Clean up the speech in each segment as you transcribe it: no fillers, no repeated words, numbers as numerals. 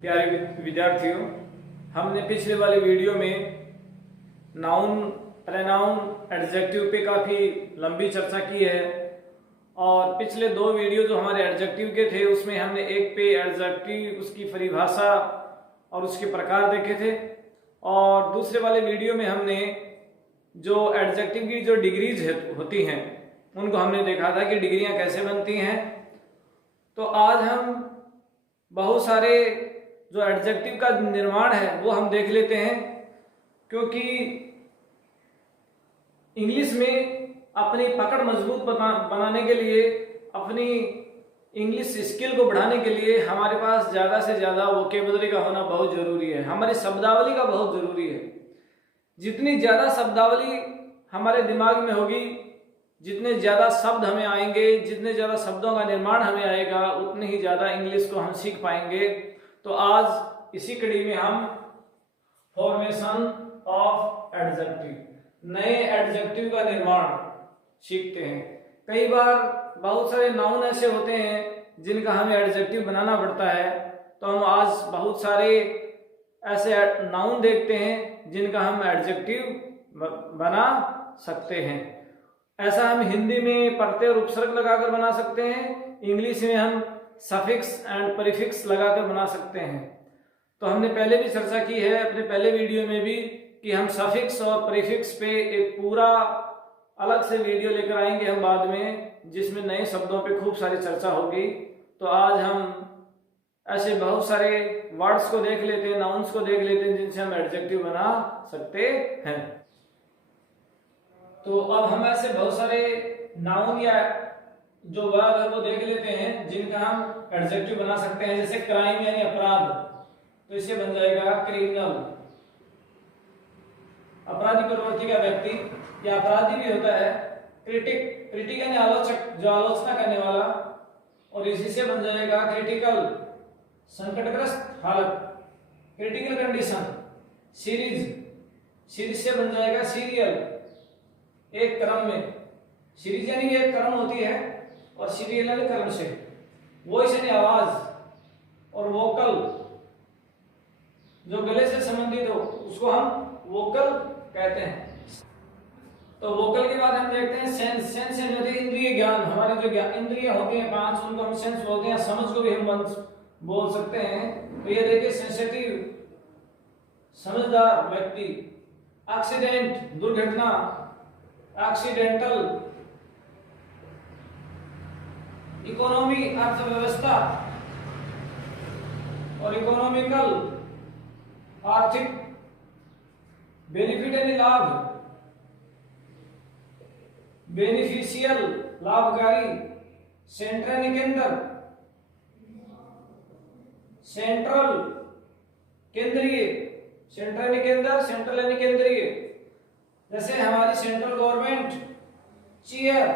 प्यारे विद्यार्थियों, हमने पिछले वाले वीडियो में नाउन, प्रोनाउन, एडजेक्टिव पे काफ़ी लंबी चर्चा की है। और पिछले दो वीडियो जो हमारे एडजेक्टिव के थे उसमें हमने एक पे एडजेक्टिव, उसकी परिभाषा और उसके प्रकार देखे थे। और दूसरे वाले वीडियो में हमने जो एडजेक्टिव की जो डिग्रीज होती हैं उनको हमने देखा था कि डिग्रियां कैसे बनती हैं। तो आज हम बहुत सारे जो एडजेक्टिव का निर्माण है वो हम देख लेते हैं, क्योंकि इंग्लिश में अपनी पकड़ मजबूत बनाने के लिए, अपनी इंग्लिश स्किल को बढ़ाने के लिए हमारे पास ज़्यादा से ज़्यादा वोकेबुलरी का होना बहुत ज़रूरी है। हमारी शब्दावली का बहुत ज़रूरी है। जितनी ज़्यादा शब्दावली हमारे दिमाग में होगी, जितने ज़्यादा शब्द हमें आएंगे, जितने ज़्यादा शब्दों का निर्माण हमें आएगा, उतनी ही ज़्यादा इंग्लिश को हम सीख पाएंगे। तो आज इसी कड़ी में हम फॉर्मेशन ऑफ एडजेक्टिव, नए एडजेक्टिव का निर्माण सीखते हैं। कई बार बहुत सारे नाउन ऐसे होते हैं जिनका हमें एडजेक्टिव बनाना पड़ता है, तो हम आज बहुत सारे ऐसे नाउन देखते हैं जिनका हम एडजेक्टिव बना सकते हैं। ऐसा हम हिंदी में प्रत्यय और उपसर्ग लगाकर बना सकते हैं, इंग्लिश में हम सफिक्स एंड प्रीफिक्स लगाकर बना सकते हैं। तो हमने पहले भी चर्चा की है अपने पहले वीडियो में भी कि हम सफिक्स और प्रीफिक्स पे एक पूरा अलग से वीडियो लेकर आएंगे हम बाद में, जिसमें नए शब्दों पे खूब सारी चर्चा होगी। तो आज हम ऐसे बहुत सारे वर्ड्स को देख लेते हैं, नाउन्स को देख लेते हैं जिनसे हम एडजेक्टिव बना सकते हैं। तो अब हम ऐसे बहुत सारे नाउन या जो वर्ड है वो देख लेते हैं जिनका हम एडजेक्टिव बना सकते हैं। जैसे क्राइम यानी अपराध, तो इससे बन जाएगा क्रिमिनल। अपराधी प्रवृत्ति का व्यक्ति या अपराधी भी होता है। क्रिटिक, क्रिटिक यानी आलोचक, जो आलोचना करने वाला, और इसी से बन जाएगा क्रिटिकल, संकटग्रस्त हालत, क्रिटिकल कंडीशन। सीरीज, सीरीज से बन जाएगा सीरियल, एक क्रम में। सीरीज यानी एक क्रम होती है और सीरियल यानी क्रम से। वॉइस यानी आवाज, और वोकल जो गले से संबंधित हो उसको हम वोकल कहते हैं। तो वोकल के बाद हम देखते हैं सेंस। सेंस यानी इंद्रिय ज्ञान। हमारे जो इंद्रिय होते हैं 5, उनको हम सेंस बोलते हैं। समझ को भी हम बोल सकते हैं। तो ये देखिए सेंसिटिव, समझदार व्यक्ति। एक्सीडेंट, दुर्घटना, एक्सीडेंटल। इकोनॉमी, अर्थव्यवस्था, और इकोनॉमिकल, आर्थिक। बेनिफिट यानी लाभ, बेनिफिशियल, लाभकारी। सेंटर यानी केंद्र, सेंट्रल, केंद्रीय। सेंटर यानी केंद्र, सेंट्रल यानी केंद्रीय। जैसे हमारी सेंट्रल गवर्नमेंट। चीयर,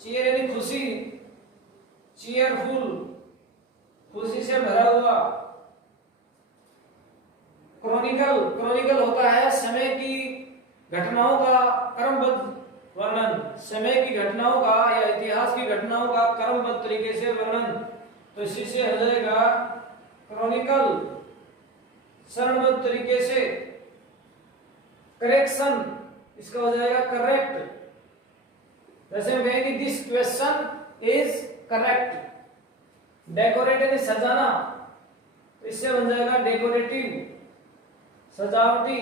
चीयर यानी खुशी, चीयरफुल, खुशी से भरा हुआ। क्रॉनिकल, क्रॉनिकल होता है समय की घटनाओं का क्रमबद्ध वर्णन, समय की घटनाओं का या इतिहास की घटनाओं का क्रमबद्ध तरीके से वर्णन। तो इसी से हो जाएगा क्रॉनिकल, चरणबद्ध तरीके से। करेक्शन, इसका हो जाएगा करेक्ट। जैसे when this question is correct. Decorate यानी सजाना, तो इससे बन जाएगा डेकोरेटिव, सजावटी।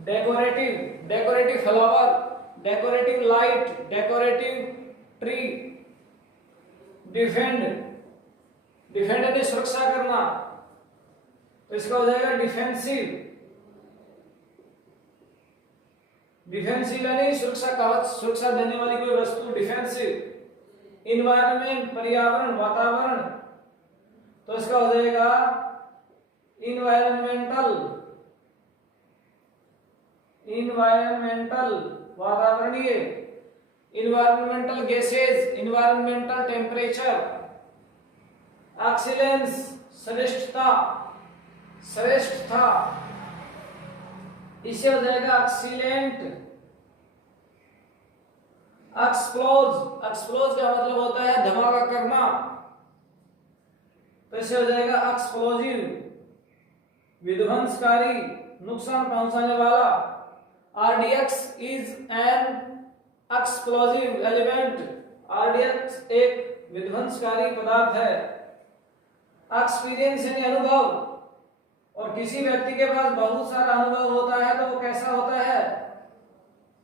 Decorative, decorative flower, decorative light, decorative tree. Defend, defend यानी सुरक्षा करना, तो इसका हो जाएगा डिफेंसिव। डिफेंसिव यानी सुरक्षा कवच, सुरक्षा देने वाली कोई वस्तु, डिफेंसिव। इन्वायरमेंट, पर्यावरण, वातावरण, तो इसका हो जाएगा इन्वायरमेंटल, इन्वायरमेंटल, वातावरणीय। Environmental gases, environmental temperature. Excellence, श्रेष्ठता, श्रेष्ठता, इससे हो जाएगा एक्सीलेंट। एक्सप्लोज, एक्सप्लोज का मतलब होता है धमाका करना। तो इससे हो जाएगा एक्सप्लोजिव, विध्वंसकारी, नुकसान पहुंचाने वाला। RDX is an explosive element. RDX एक विध्वंसकारी पदार्थ है। एक्सपीरियंस यानी अनुभव, और किसी व्यक्ति के पास बहुत सारा अनुभव होता है तो वो कैसा होता है?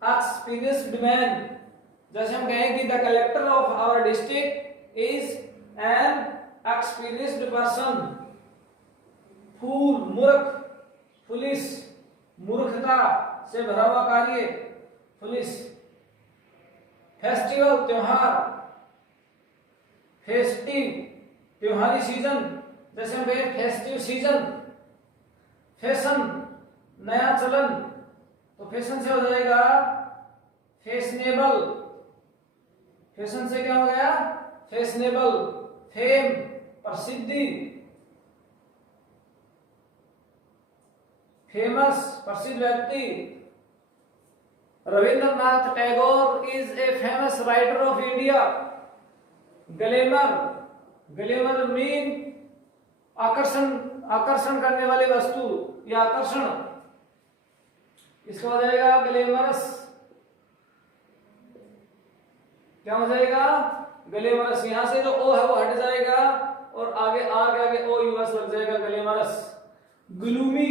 Experienced man. जैसे हम कहें कि the collector of our district is an experienced person. Fool, मूर्ख, फुलिश, मूर्खता से भरा हुआ कार्य, फुलिश। फेस्टिवल, त्योहार, फेस्टिव, त्योहारी सीजन। जैसे हम कहें फेस्टिव सीजन। फैशन, नया चलन, तो फैशन से हो जाएगा फैशनेबल। फैशन से क्या हो गया? फैशनेबल। फेम, प्रसिद्धि, फेमस, प्रसिद्ध व्यक्ति। Rabindranath Tagore is a famous writer of India. Glamour, glamour mean आकर्षण, आकर्षण करने वाली वस्तु या आकर्षण, इसका हो जाएगा ग्लैमरस। क्या हो जाएगा? ग्लैमरस। यहां से जो ओ है वो हट जाएगा और आगे आर के आगे ओ यूएस लग जाएगा, ग्लैमरस। ग्लूमी,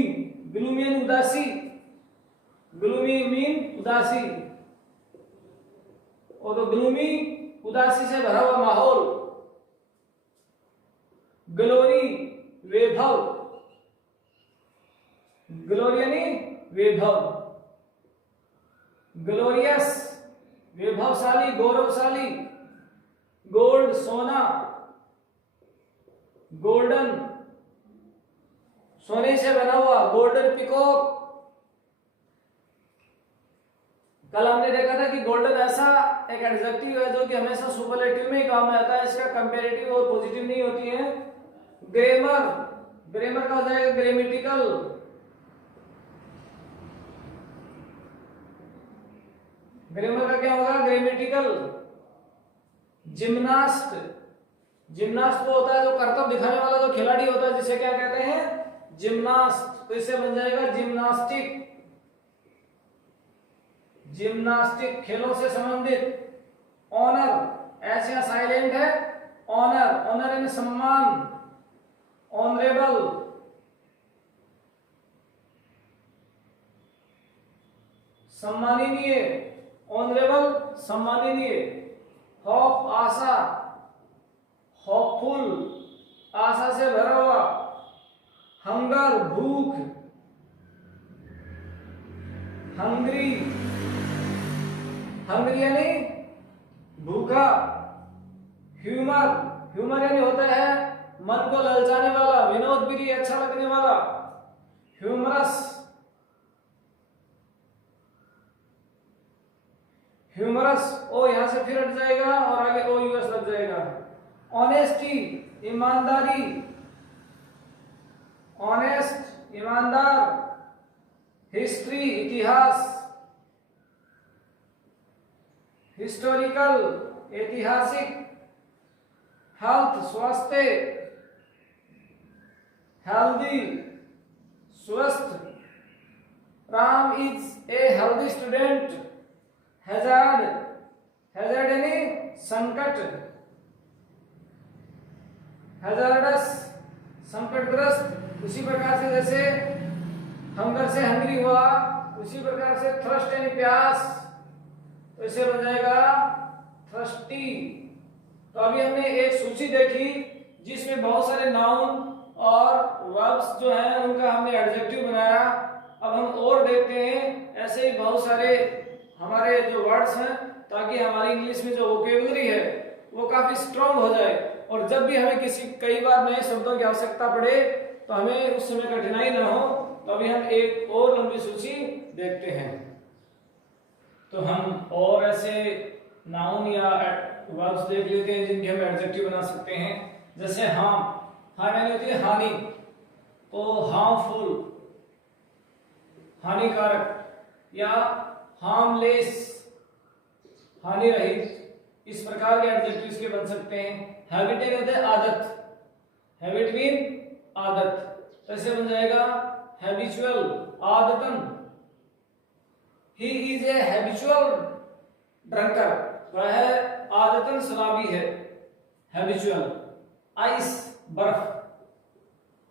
ग्लूमी यानी उदासी, ग्लूमी मीन उदासी, और तो ग्लूमी उदासी से भरा हुआ माहौल। ग्लोरी, वैभव, ग्लोरी यानी वैभव। ग्लोरियस, वैभवशाली, गौरवशाली। गोल्ड, सोना, गोल्डन, सोने से बना हुआ, गोल्डन पिकॉक। कल हमने देखा था कि गोल्डन ऐसा एक एडजेक्टिव है जो कि हमेशा सुपरलेटिव में ही काम में आता है, इसका कंपैरेटिव और पॉजिटिव नहीं होती है। ग्रामर, ग्रामर का हो जाएगा ग्रामेटिकल। ग्रामर का क्या होगा? ग्रामेटिकल। जिम्नास्ट, जिम्नास्ट वो होता है जो करतब दिखाने वाला जो खिलाड़ी होता है, जिसे क्या कहते हैं? जिम्नास्ट। तो इससे बन जाएगा जिम्नास्टिक। जिम्नास्टिक, खेलों से संबंधित। ऑनर, ऐसे साइलेंट है, ऑनर, ऑनर यानी सम्मान। ऑनरेबल, सम्माननीय, ऑनरेबल, सम्माननीय। होप, आशा, होपफुल, आशा से भरा हुआ। हंगर, भूख, हंग्री, हंग्री यानी भूखा। ह्यूमर, ह्यूमर यानी होता है मन को ललचाने वाला, विनोद भी अच्छा लगने वाला। ह्यूमरस, ह्यूमरस, ओ यहां से फिर हट जाएगा और आगे ओ यूएस लग जाएगा। ऑनेस्टी, ईमानदारी, ऑनेस्ट, ईमानदार। हिस्ट्री, इतिहास। हिस्टोरिकल, ऐतिहासिक। हेल्थ, स्वास्थ्य। हेल्दी, स्वस्थ। Ram is a healthy student. Hazard, hazard यानी संकट। हैजार्डस, संकटग्रस्त। उसी प्रकार से जैसे हंगर से हंगरी हुआ, उसी प्रकार से थ्रस्ट यानी प्यास, तो इसे हो जाएगा थ्रस्टी। तो अभी हमने एक सूची देखी जिसमें बहुत सारे नाउन और वर्ब्स जो हैं उनका हमने एडजेक्टिव बनाया। अब हम और देखते हैं ऐसे ही बहुत सारे हमारे जो वर्ड्स हैं, ताकि हमारी इंग्लिश में जो वोकेबुलरी है वो काफी स्ट्रांग हो जाए, और जब भी हमें कई बार नए शब्दों की आवश्यकता पड़े तो हमें उस समय कठिनाई ना हो। तो अभी हम एक और लंबी सूची देखते हैं। तो हम और ऐसे नाउन या वर्ब्स देख लेते हैं जिनके हम एडजेक्टिव बना सकते हैं। जैसे हार्म, हार्म यानी होती है हानि, तो हार्मफुल, हानिकारक, या हार्मलेस, हानि रहित। इस प्रकार के एडजेक्टिव्स के बन सकते हैं। हैबिट होते हैं आदत, हैबिट मीन आदत, तो ऐसे बन जाएगा हैबिचुअल, आदतन। He is a habitual drunker, वह आदतन शराबी है, हैबिचुअल। आइस बर्फ,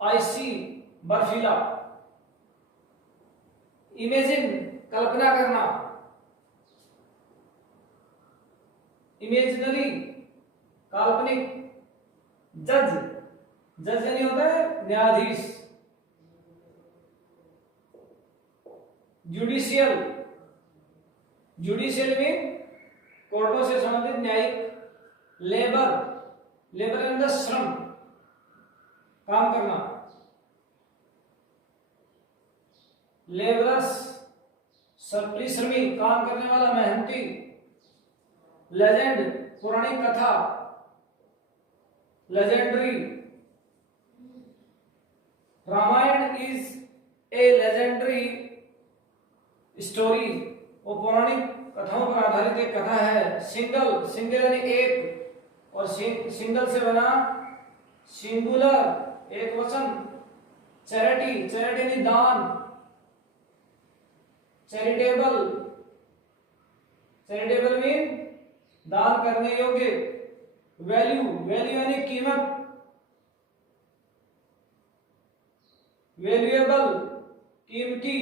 आइसी बर्फीला। इमेजिन कल्पना करना, इमेजिनरी काल्पनिक। जज, जज यानी होता है न्यायाधीश। जुडिशियल, जुडिशियल मीन कोर्टों से संबंधित न्यायिक। लेबर, लेबर इन द श्रम, काम करना। लेबरस, परिश्रमी, काम करने वाला, मेहनती। लेजेंड, पौराणिक कथा, legendary. Ramayana is a legendary story, वो पौराणिक कथाओं पर आधारित एक कथा है। सिंगल, सिंगल यानी एक, और सिंगल से बना सिंगुलर, एक वचन। चैरिटी, चैरिटी यानी दान। चैरिटेबल, चैरिटेबल मीन दान करने योग्य। वैल्यू, वैल्यू यानी कीमत। वैल्यूएबल, कीमती।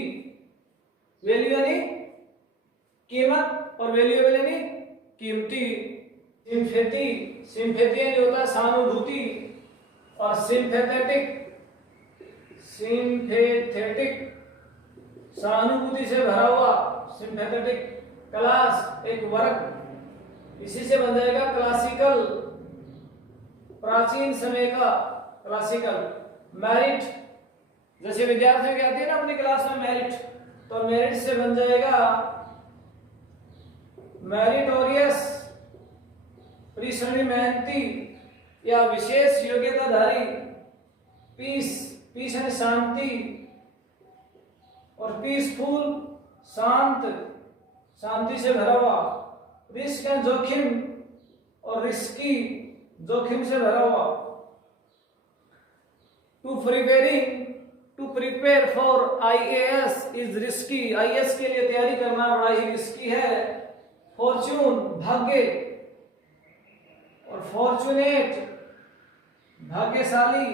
वैल्यू यानी कीमत और वैल्यूएबल यानी कीमती। सिंपैथी, सिंपैथी यानी होता है सहानुभूति, और सिंपैथेटिक, सिंपैथेटिक सहानुभूति से भरा हुआ, सिंपैथेटिक। क्लास, एक वर्ग, इसी से बन जाएगा क्लासिकल, प्राचीन समय का, क्लासिकल। मेरिट, जैसे विद्यार्थियों की आती है ना अपनी क्लास में मेरिट, तो मेरिट से बन जाएगा मेरिटोरियस, परिश्रमी, मेहनती या विशेष योग्यताधारी। पीस, पीस यानी शांति, और पीसफुल, शांत, शांति से भरा हुआ। रिस्क एंड जोखिम, और रिस्की, जोखिम से भरा हुआ। To preparing, to prepare for IAS is risky, IAS के लिए तैयारी करना बड़ा ही रिस्की है। फॉर्च्यून, भाग्य, और फॉर्चुनेट, भाग्यशाली।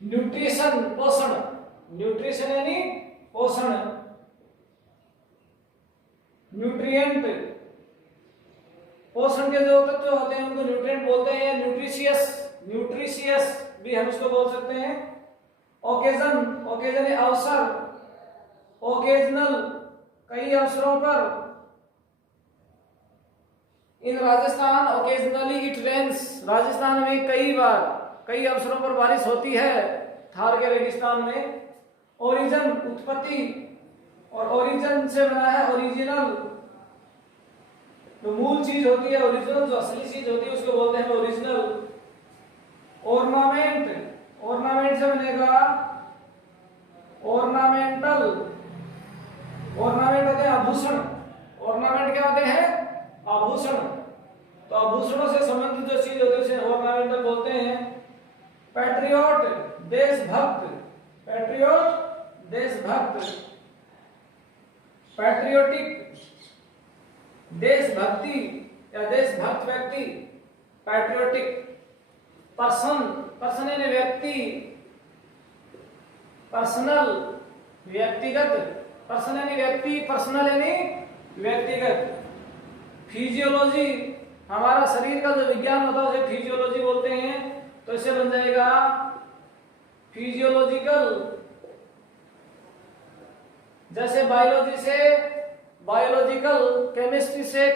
न्यूट्रिशन, पोषण, न्यूट्रिशन यानी पोषण। न्यूट्रिएंट, पोषण के जो तत्व होते हैं उनको न्यूट्रिएंट बोलते हैं। न्यूट्रिशियस, न्यूट्रिशियस भी हम इसको बोल सकते हैं। ओकेजन, ओकेजन यानी अवसर। ओकेजनल, कई अवसरों पर। In Rajasthan occasionally it rains, Rajasthan में कई बार, कई अवसरों पर बारिश होती है, थार के रेगिस्तान में। ओरिजिन, उत्पत्ति, और ओरिजिन से बना है ओरिजिनल, जो मूल चीज होती है, ओरिजिनल जो असली चीज होती है उसको बोलते हैं ओरिजिनल। ऑर्नामेंट, ऑर्नामेंट से बनेगा ऑर्नामेंटल। ऑर्नामेंट होते हैं आभूषण, ऑर्नामेंट क्या होते हैं? आभूषण। तो आभूषणों से संबंधित जो चीज होती है उसे ऑर्नामेंटल बोलते हैं। पैट्रियोट, देशभक्त, पैट्रियोट, देशभक्त। पैट्रियोटिक, देशभक्ति या देशभक्त व्यक्ति, पैट्रियोटिक। पर्सन, पर्सन यानी व्यक्ति, पर्सनल, व्यक्तिगत। पर्सन यानी व्यक्ति, पर्सनल यानी व्यक्तिगत। फिजियोलॉजी, हमारा शरीर का जो विज्ञान होता है उसे फिजियोलॉजी बोलते हैं, तो इसे बन जाएगा फिजियोलॉजिकल। जैसे बायोलॉजी से बायोलॉजिकल, केमिस्ट्री से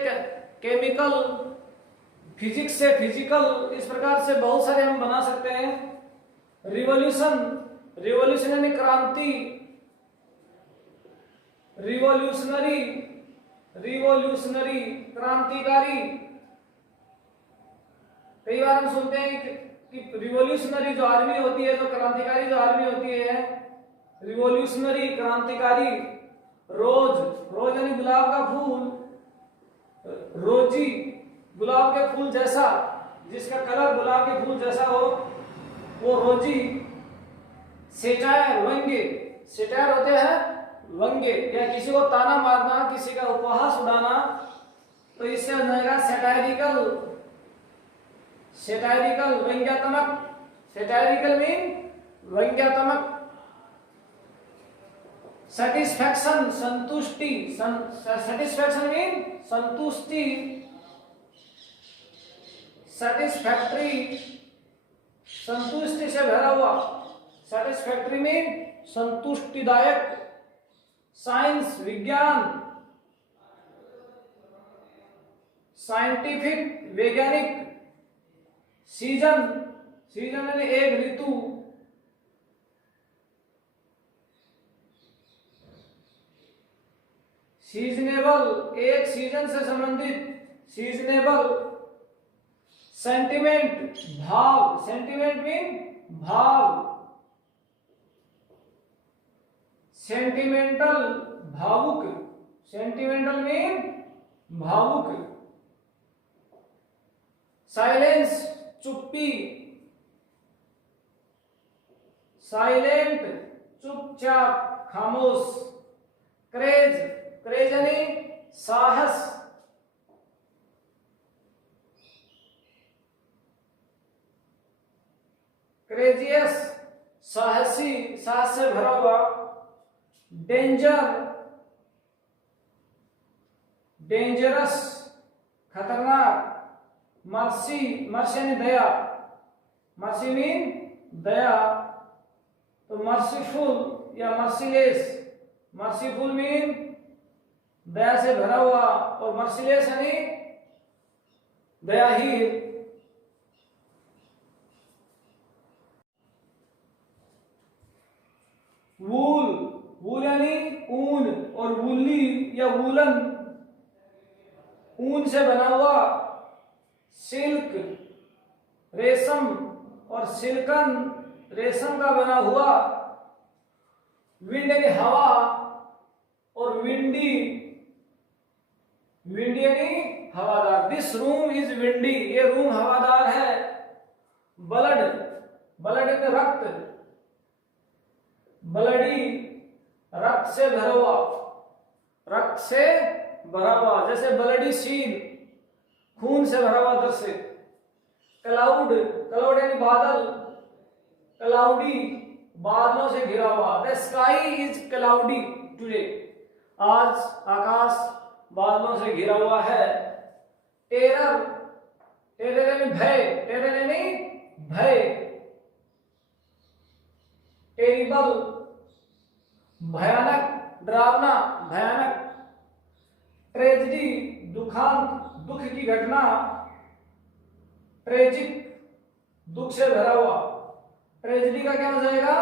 केमिकल, फिजिक्स से फिजिकल, इस प्रकार से बहुत सारे हम बना सकते हैं। रिवॉल्यूशन, रिवॉल्यूशन यानी क्रांति, रिवॉल्यूशनरी, रिवॉल्यूशनरी क्रांतिकारी। कई बार हम सुनते हैं कि रिवॉल्यूशनरी जो आर्मी होती है, जो क्रांतिकारी जो आर्मी होती है, रिवॉल्यूशनरी क्रांतिकारी। रोज, रोज यानी गुलाब का फूल, रोजी गुलाब के फूल जैसा, जिसका कलर गुलाब के फूल जैसा हो वो रोजी। सेटायर व्यंग्य, सेटायर होते हैं व्यंग्य या किसी को ताना मारना, किसी का उपहास उड़ाना, तो इससे हो जाएगा सेटायरिकल। सेटायरिकल व्यंग्यात्मक, सेटायरिकल मीन व्यंग्यात्मक। सेटिस्फैक्शन संतुष्टि, सेटिस्फैक्शन मीन संतुष्टि। सेटिस्फैक्टरी संतुष्टि से भरा हुआ, सेटिस्फैक्टरी मीन संतुष्टिदायक। साइंस विज्ञान, साइंटिफिक वैज्ञानिक। सीजन, सीजन यानी एक ऋतु। सीजनेबल एक सीजन से संबंधित, सीजनेबल। सेंटिमेंट भाव, सेंटिमेंट मीन भाव। सेंटिमेंटल भावुक, सेंटिमेंटल मीन भावुक। साइलेंस चुप्पी, साइलेंट चुपचाप खामोश। क्रेज, क्रेज यानी साहस। क्रेजियस साहसी, साहस से भरा हुआ। डेंजर, डेंजरस खतरनाक। मर्सी, मर्सी यानी दया, मर्सी मीन दया। तो मर्सीफुल या मर्सीलेस, मर्सीफुल मीन दया से भरा हुआ और मर्सीलेस यानी दयाहीन। वूल, वूल यानी ऊन और वूली या वूलन ऊन से बना हुआ। सिल्क रेशम और सिल्कन रेशम का बना हुआ। विंड यानी हवा और विंडी, विंडी यानी हवादार। दिस रूम इज विंडी, ये रूम हवादार है। ब्लड, ब्लड यानी रक्त, ब्लडी रक्त से भरा हुआ, रक्त से भरा हुआ। जैसे ब्लडी सीन खून से भरा हुआ दृश्य। क्लाउड, क्लाउड यानी बादल, क्लाउडी बादलों से घिरा हुआ। The sky is cloudy today, आज आकाश बादलों से घिरा हुआ है। टेरर, टेरर यानी भय, टेरर यानी भय। टेरिबल भयानक, डरावना, भयानक। ट्रेजेडी दुखांत, दुख की घटना। ट्रेजिक दुख से भरा हुआ। ट्रेजेडी का क्या हो जाएगा?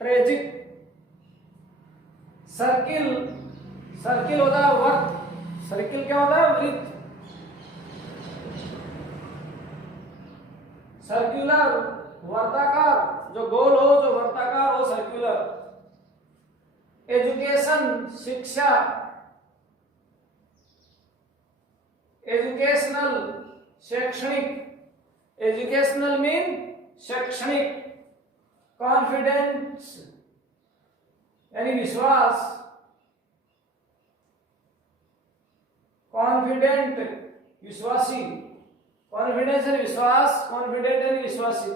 ट्रेजिक। सर्किल, सर्किल होता है वृत्त, सर्किल क्या होता है? वृत्त। सर्कुलर वर्ताकार, जो गोल हो, जो वर्ताकार हो, सर्कुलर। एजुकेशन शिक्षा, एजुकेशनल शैक्षणिक, एजुकेशनल मीन शैक्षणिक। कॉन्फिडेंस यानी विश्वास, कॉन्फिडेंट विश्वासी, कॉन्फिडेंस यानी विश्वास, कॉन्फिडेंट यानी विश्वासी।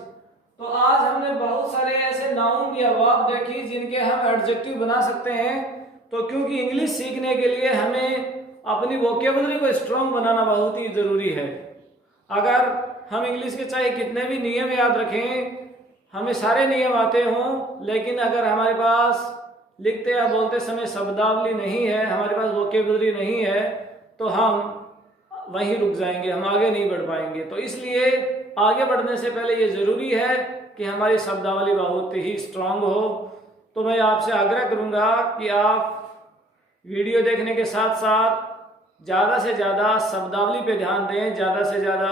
तो आज हमने बहुत सारे ऐसे नाउन या वर्ब देखी जिनके हम एडजेक्टिव बना सकते हैं। तो क्योंकि इंग्लिश सीखने के लिए हमें अपनी वोकेबुलरी को स्ट्रॉन्ग बनाना बहुत ही जरूरी है। अगर हम इंग्लिश के चाहे कितने भी नियम याद रखें, हमें सारे नियम आते हों, लेकिन अगर हमारे पास लिखते या बोलते समय शब्दावली नहीं है, हमारे पास वोकेबुलरी नहीं है, तो हम वहीं रुक जाएंगे, हम आगे नहीं बढ़ पाएंगे। तो इसलिए आगे बढ़ने से पहले ये ज़रूरी है कि हमारी शब्दावली बहुत ही स्ट्रांग हो। तो मैं आपसे आग्रह करूँगा कि आप वीडियो देखने के साथ साथ ज़्यादा से ज़्यादा शब्दावली पे ध्यान दें, ज़्यादा से ज़्यादा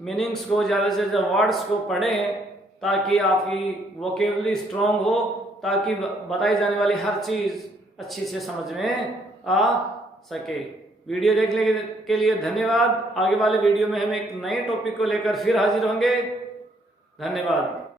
मीनिंग्स को, ज़्यादा से ज़्यादा वर्ड्स को पढ़ें, ताकि आपकी वोकेबुलरी स्ट्रांग हो, ताकि बताई जाने वाली हर चीज़ अच्छी से समझ में आ सके। वीडियो देखने के लिए धन्यवाद। आगे वाले वीडियो में हम एक नए टॉपिक को लेकर फिर हाजिर होंगे। धन्यवाद।